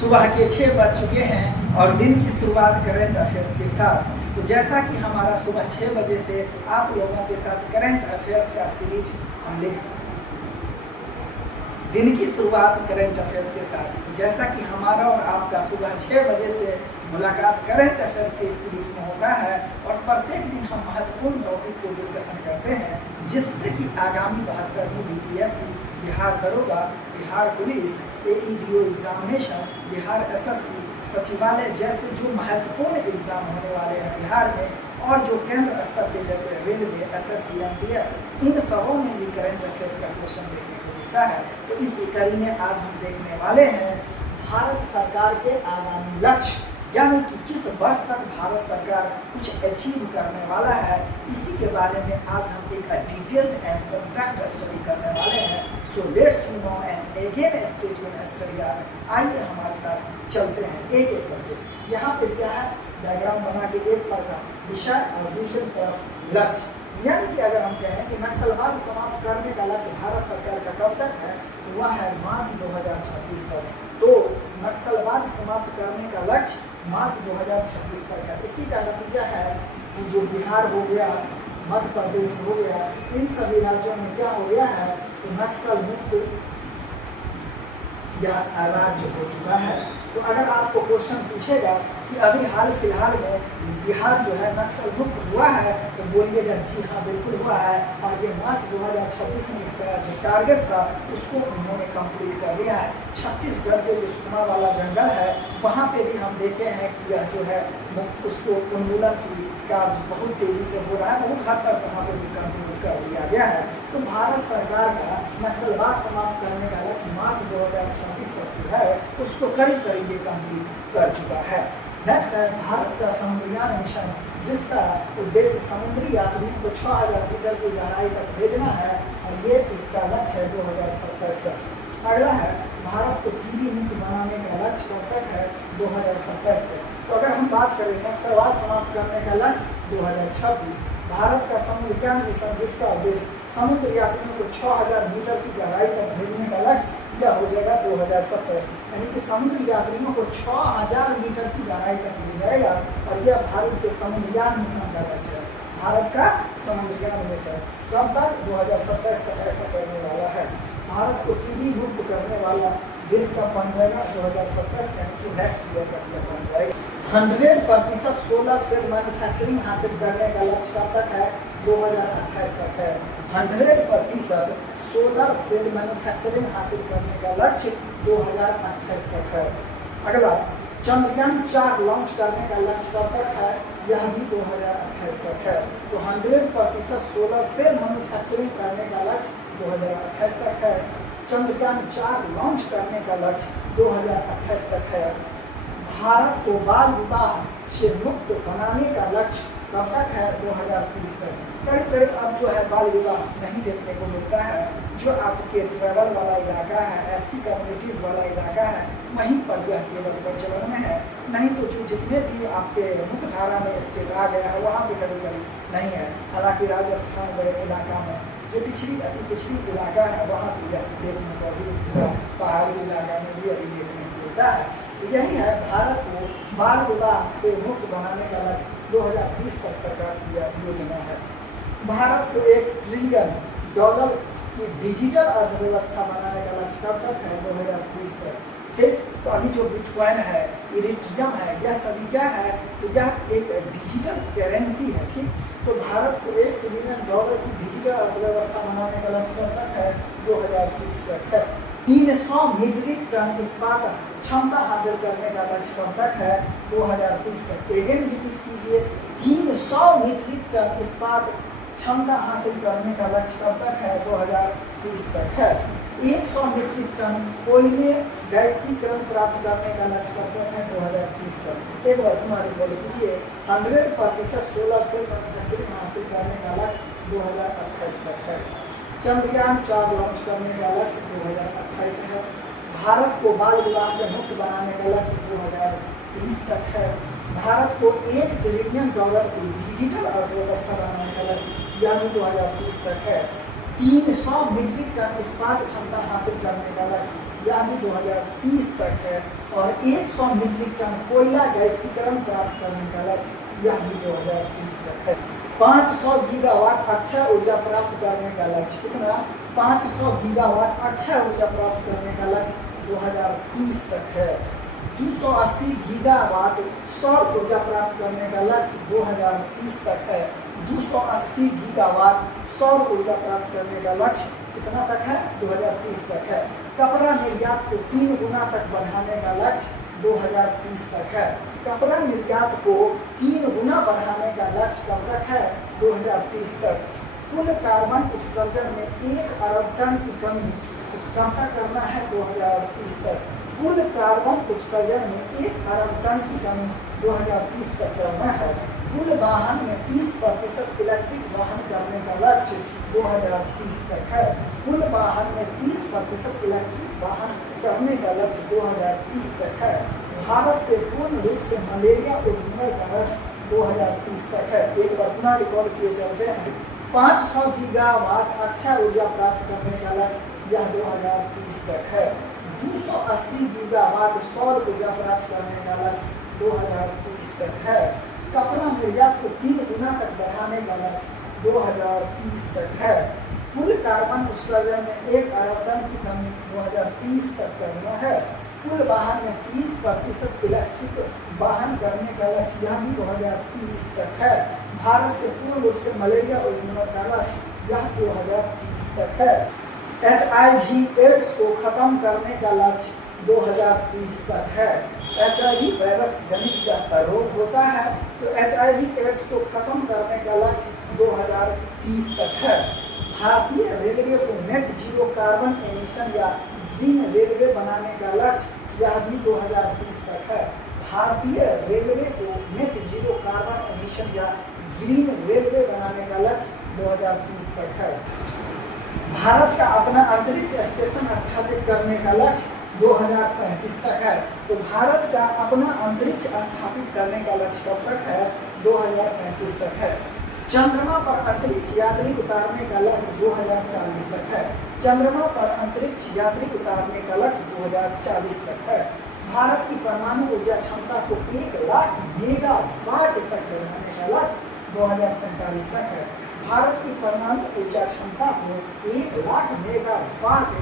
सुबह के 6 बज चुके हैं और दिन की शुरुआत करंट अफेयर्स के साथ। तो जैसा कि हमारा सुबह 6 बजे से आप लोगों के साथ करंट अफेयर्स का सीरीज हम ले दिन की शुरुआत करंट अफेयर्स के साथ। तो जैसा कि हमारा और आपका सुबह 6 बजे से मुलाकात करंट अफेयर्स के सीरीज में होता है और प्रत्येक दिन हम महत्वपूर्ण टॉपिक को डिस्कशन करते हैं, जिससे कि आगामी 72वीं बीपीएससी, बिहार दरोगा, Bihar police, AEDO examination, Bihar SSC, सचिवालय जैसे जो महत्वपूर्ण एग्जाम होने वाले हैं बिहार में, और जो केंद्र स्तर के जैसे रेलवे, एसएससी, एमटीएस, इन सबों में भी करंट अफेयर्स का क्वेश्चन देखने को मिलता है। तो इसी कड़ी में आज हम देखने वाले हैं भारत सरकार के आगामी लक्ष्य, यानी कि किस वर्ष तक भारत सरकार कुछ अचीव करने वाला है। इसी के बारे में आज हम एक डिटेल्ड एंड कॉम्पैक्ट स्टडी करने वाले हैं। So let's move on and again stay tuned study. आइए हमारे साथ चलते हैं एक एक करके। यहाँ पे क्या है, डायग्राम बना के एक पर का विषय और दूसरी तरफ लक्ष्य। यानी कि अगर हम कहें कि नक्सलवाद समाप्त करने का लक्ष्य भारत सरकार का कब तक है, तो वह है मार्च 2026 तक। तो नक्सलवाद समाप्त करने का लक्ष्य मार्च 2026 तक है। इसी का नतीजा है कि जो बिहार हो गया, मध्य प्रदेश हो गया, इन सभी राज्यों में क्या हो गया है, तो नक्सल मुक्त या राज्य हो चुका है। तो अगर आपको क्वेश्चन पूछेगा कि अभी हाल फिलहाल में बिहार जो है नक्सल मुक्त हुआ है, तो बोलिएगा जी हाँ बिल्कुल हुआ है, और ये मार्च 2026 में इसका जो टारगेट था उसको उन्होंने कंप्लीट कर लिया है। छत्तीसगढ़ के जो सुकमा वाला जंगल है, वहाँ पे भी हम देखे हैं कि यह जो है उसको उन्मूलन की कार्य बहुत तेजी से हो रहा है, बहुत हद तक वहाँ पे भी कंप्लीट कर लिया गया है। तो भारत सरकार का नक्सलवाद समाप्त करने का लक्ष्य मार्च 2026 तक जो है उसको करीब करीब कंप्लीट कर चुका है। नेक्स्ट है भारत का समुद्रयान मिशन, जिसका उद्देश्य समुद्री यात्रियों को 6000 मीटर की गहराई तक भेजना है, और ये इसका लक्ष्य है 2027 तक। अगला है भारत को टीबी मुक्त बनाने का लक्ष्य कब तक है, 2027 तक। तो अगर हम बात करें नक्सलवाद समाप्त करने का लक्ष्य 2026, भारत का समुद्रयान मिशन जिसका उद्देश्य समुद्र यात्रियों को 6000 मीटर की गहराई तक भेजने का लक्ष्य, यह हो जाएगा 2027। यानी कि समुद्र यात्रियों को 6000 मीटर की गहराई तक ले जाएगा, और यह भारत के समुद्रयान मिशन का लक्ष्य है। भारत का समुद्रयान मिशन कब तक, 2027 तक ऐसा करने वाला है। भारत को टीबी मुक्त करने वाला देश का बन जाएगा 2027, यानी कि नेक्स्ट ईयर का बन जाएगा। 100% सोलर सेल मैन्युफैक्चरिंग हासिल करने का लक्ष्य कब तक है, 2028 तक है। 100% सोलर सेल मैन्युफैक्चरिंग हासिल करने का लक्ष्य 2028 तक है। अगला चंद्रयान 4 लॉन्च करने का लक्ष्य कब तक है, यह भी 2028 तक है। तो 100% सोलर सेल मैन्युफैक्चरिंग करने का लक्ष्य 2028 तक है। चंद्रयान 4 लॉन्च करने का लक्ष्य 2028 तक है। भारत को बाल विवाह से मुक्त बनाने का लक्ष्य कब तक है, 2030 तक। करीब करीब अब जो है बाल विवाह नहीं देखने को मिलता है। जो आपके ट्राइबल वाला इलाका है, एससी कम्युनिटीज़ वाला इलाका है, वहीं पर यह केवल प्रचलन में है। नहीं तो जो जितने भी आपके मुख्य धारा में स्टेट आ गया है वहाँ पे करीब करीब नहीं है। हालांकि राजस्थान वगैरह इलाका में जो अति पिछड़ी इलाका है वहाँ भी यह देखने को अभी पहाड़ी इलाका में भी अभी देखने को मिलता है। तो यही है भारत को बाल विवाह से मुक्त बनाने का लक्ष्य 2030 तक सरकार की योजना है। भारत को $1 ट्रिलियन की डिजिटल अर्थव्यवस्था बनाने का लक्ष्य कब तक है, 2030 तक। ठीक, तो अभी जो बिटकॉइन है, इरिट्रियम है, यह सभी क्या है, तो यह एक डिजिटल करेंसी है। ठीक, तो भारत को $1 ट्रिलियन की डिजिटल अर्थव्यवस्था बनाने का लक्ष्य कब तक है, 2030 तक है। 300 मीट्रिक टन इस्पात क्षमता हासिल करने का लक्ष्य कब तक है, 2030 तक। अगेन रिपीट कीजिए, 300 मीट्रिक टन इस्पात क्षमता हासिल करने का लक्ष्य कब तक है, 2030 तक है। 100 मीट्रिक टन कोयले गैसीकरण प्राप्त करने का लक्ष्य कब तक है, 2030 तक। एक बार तुम्हारी बोल कीजिए, 100% सोलर सेल मैन्युफैक्चरिंग हासिल करने का लक्ष्य 2028 तक है। चंद्रयान 4 लॉन्च करने का लक्ष्य 2028 है। भारत को बाल विवाह से मुक्त बनाने का लक्ष्य 2030 तक है। भारत को $1 ट्रिलियन की डिजिटल अर्थव्यवस्था बनाने का लक्ष्य यानी 2030 तक है। 300 मीट्रिक टन इस्पात क्षमता हासिल करने का लक्ष्य, यह भी 2030 तक है। और 100 मीट्रिक टन कोयला गैसीकरण प्राप्त करने का लक्ष्य, यह भी 2030 तक है। 500 गीगावाट अक्षय ऊर्जा प्राप्त करने का लक्ष्य, कितना? 500 गीगावाट अक्षय ऊर्जा प्राप्त करने का लक्ष्य 2030 तक है। 280 गीगावाट सौर ऊर्जा प्राप्त करने का लक्ष्य 2030 तक है। 280 गीगावाट सौर ऊर्जा प्राप्त करने का लक्ष्य कितना तक है? 2030 तक है। कपड़ा निर्यात को 3 गुना तक बढ़ाने का लक्ष्य 2030 तक है। कपड़ा निर्यात को 3 गुना बढ़ाने का लक्ष्य कब तक है? 2030 तक। कुल कार्बन उत्सर्जन में 1 अरब टन की कमी कब तक करना है? 2030 तक। कुल कार्बन उत्सर्जन में 1 अरब टन की कमी 2030 तक करना है। कुल वाहन में 30% इलेक्ट्रिक वाहन करने का लक्ष्य 2030 तक है। कुल वाहन में 30% इलेक्ट्रिक वाहन करने का लक्ष्य 2030 तक है। भारत से पूर्ण रूप से मलेरिया उन्मूलन का लक्ष्य 2030 तक है। एक बार पुनः रिकॉर्ड किए चलते हैं। 500 गीगावाट अक्षय ऊर्जा प्राप्त करने का लक्ष्य यह 2030 तक है। 280 गीगावाट सौर ऊर्जा प्राप्त करने का लक्ष्य 2030 तक है। कपड़ा निर्यात को 3 गुना तक बढ़ाने का लक्ष्य 2030 तक है। कुल कार्बन उत्सर्जन में 1 अरब टन की कमी 2030 तक करना है। कुल वाहन में 30% इलेक्ट्रिक वाहन करने का लक्ष्य यह भी 2030 तक है। भारत से पूर्ण रूप से मलेरिया उन्मूलन का लक्ष्य यह 2030 तक है। HIV एड्स को खत्म करने का लक्ष्य 2030 तक है। HIV वायरस जनित रोग होता है, तो HIV एड्स को खत्म करने का लक्ष्य 2030 तक है। भारतीय रेलवे को नेट जीरो कार्बन एमिशन या ग्रीन रेलवे बनाने का लक्ष्य यह भी 2030 तक है। भारतीय रेलवे को नेट जीरो कार्बन एमिशन या ग्रीन रेलवे बनाने का लक्ष्य 2030 तक है। भारत का अपना अंतरिक्ष स्टेशन स्थापित करने का लक्ष्य 2035 तक है। तो भारत का अपना अंतरिक्ष स्थापित करने का लक्ष्य कब तक है? 2035 तक है। चंद्रमा पर अंतरिक्ष यात्री उतारने का लक्ष्य 2040 तक है। चंद्रमा पर अंतरिक्ष यात्री उतारने का लक्ष्य 2040 तक है। भारत की परमाणु ऊर्जा क्षमता को 1 लाख मेगावाट तक बढ़ाने का लक्ष्य 2047 तक है। भारत की परमाणु ऊर्जा क्षमता को 1 लाख मेगावाट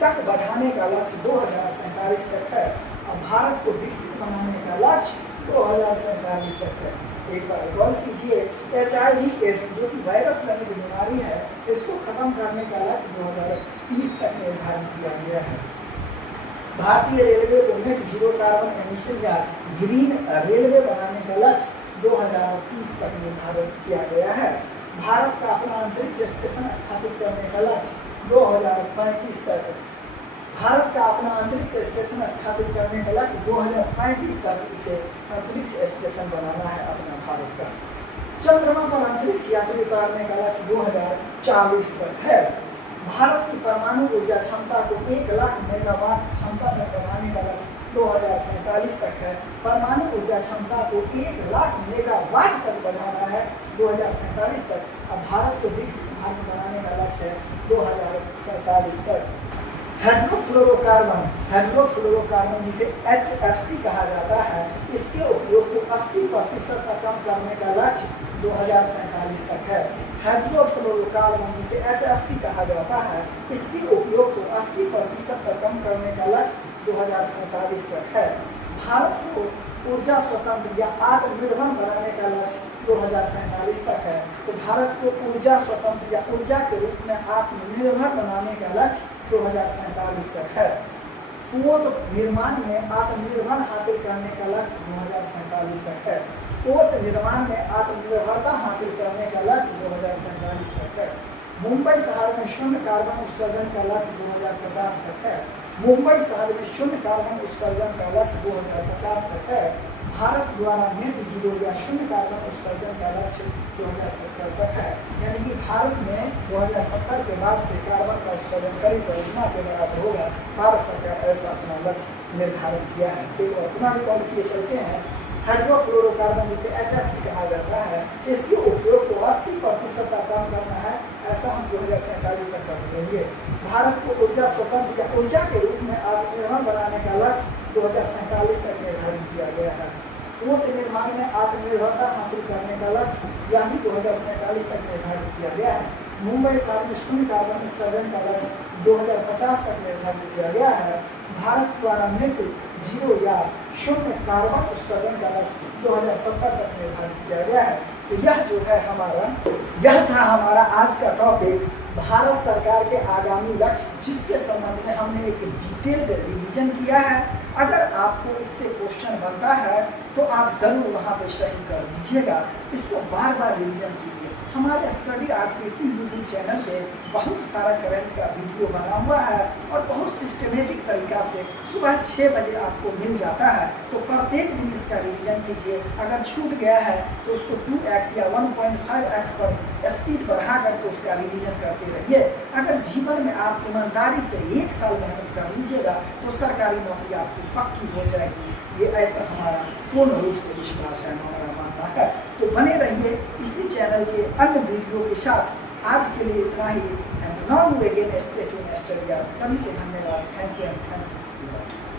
तक बढ़ाने का लक्ष्य 2047 तक है। और भारत को विकसित बनाने का लक्ष्य 2047 तक है। एक बार गौर कीजिए, HIV एड्स जो कि वायरस जनित बीमारी है, इसको खत्म करने का लक्ष्य 2030 तक निर्धारित किया गया है। भारतीय रेलवे को नेट जीरो कार्बन एमिशन या ग्रीन रेलवे बनाने का लक्ष्य 2030 तक निर्धारित किया गया है। भारत का अपना अंतरिक्ष स्टेशन स्थापित करने का लक्ष्य 2035 तक। भारत का अपना अंतरिक्ष स्टेशन स्थापित करने का लक्ष्य 2035 तक इसे अंतरिक्ष स्टेशन बनाना है अपना भारत का। चंद्रमा पर अंतरिक्ष यात्री उतारने का लक्ष्य 2040 तक है। भारत की परमाणु ऊर्जा क्षमता को 1 लाख मेगावाट क्षमता तक बढ़ाने का लक्ष्य 2047 तक है। परमाणु ऊर्जा क्षमता को 1 लाख मेगावाट तक बढ़ाना है 2047 तक। अब भारत को विकसित भारत बनाने का लक्ष्य है 2047 तक। हाइड्रोफ्लोरोकार्बन जिसे HFC कहा जाता है, इसके उपयोग को 80% तक कम करने का लक्ष्य 2047 तक है। हाइड्रोफ्लोरोकार्बन जिसे HFC कहा जाता है, इसके उपयोग को 80% तक कम करने का लक्ष्य 2047 तक है। भारत को ऊर्जा स्वतंत्र या आत्मनिर्भर बनाने का लक्ष्य 2047 तक है। तो भारत को ऊर्जा स्वतंत्र या ऊर्जा के रूप में आत्मनिर्भर बनाने का लक्ष्य 2047 तक है। पोत निर्माण में आत्मनिर्भर हासिल करने का लक्ष्य 2047 तक है। पोत निर्माण में आत्मनिर्भरता हासिल करने का लक्ष्य 2047 तक है। मुंबई शहर में शून्य कार्बन उत्सर्जन का लक्ष्य 2050 तक है। मुंबई शहर में शून्य कार्बन उत्सर्जन का लक्ष्य 2050 तक है। भारत द्वारा नेट जीरो या शून्य कार्बन उत्सर्जन का लक्ष्य 2070 तक है। यानी कि भारत में 2070 के बाद से कार्बन का उत्सर्जन करीब इतना के बराबर होगा। भारत सरकार ऐसा अपना लक्ष्य निर्धारित किया है। तो अपना रिकॉर्ड किए चलते हैं। हाइड्रोफ्लोरोकार्बन जिसे HFC कहा जाता है, इसके उपयोग को 80% तक कम करना है ऐसा हम 2047 तक कर लेंगे। भारत को ऊर्जा स्वतंत्र या ऊर्जा के रूप में आत्मनिर्भर बनाने का लक्ष्य 2047 तक निर्धारित किया गया है। पोत निर्माण में आत्मनिर्भरता हासिल करने का लक्ष्य यह भी 2047 तक निर्धारित किया गया है। मुंबई शहर में शून्य कार्बन उत्सर्जन का लक्ष्य 2050 तक निर्धारित किया गया है। भारत द्वारा नेट जीरो या शून्य कार्बन उत्सर्जन का लक्ष्य 2070 तक निर्धारित किया गया है। तो यह था हमारा आज का टॉपिक, भारत सरकार के आगामी लक्ष्य, जिसके संबंध में हमने एक डिटेल्ड रिवीजन किया है। अगर आपको इससे क्वेश्चन बनता है तो आप जरूर वहाँ पे सही कर दीजिएगा। इसको बार बार रिवीजन कीजिए। हमारे स्टडी आरपीसी यूट्यूब चैनल पे बहुत सारा करंट का वीडियो बना हुआ है और बहुत सिस्टमेटिक तरीका से सुबह 6 बजे आपको मिल जाता है। तो प्रत्येक दिन इसका रिवीजन कीजिए। अगर छूट गया है तो उसको 2x या 1.5x पर स्पीड बढ़ा करके उसका रिवीजन करते रहिए। अगर जीवन में आप ईमानदारी से 1 साल मेहनत कर लीजिएगा तो सरकारी नौकरी आपकी पक्की हो जाएगी। ये ऐसा हमारा पूर्ण रूप से विश्वास है, हमारा मानना है। तो बने रहिए इसी चैनल के अन्य वीडियो के साथ। आज के लिए इतना ही। And now you again stay tuned study. सभी को धन्यवाद। Thank you and thanks.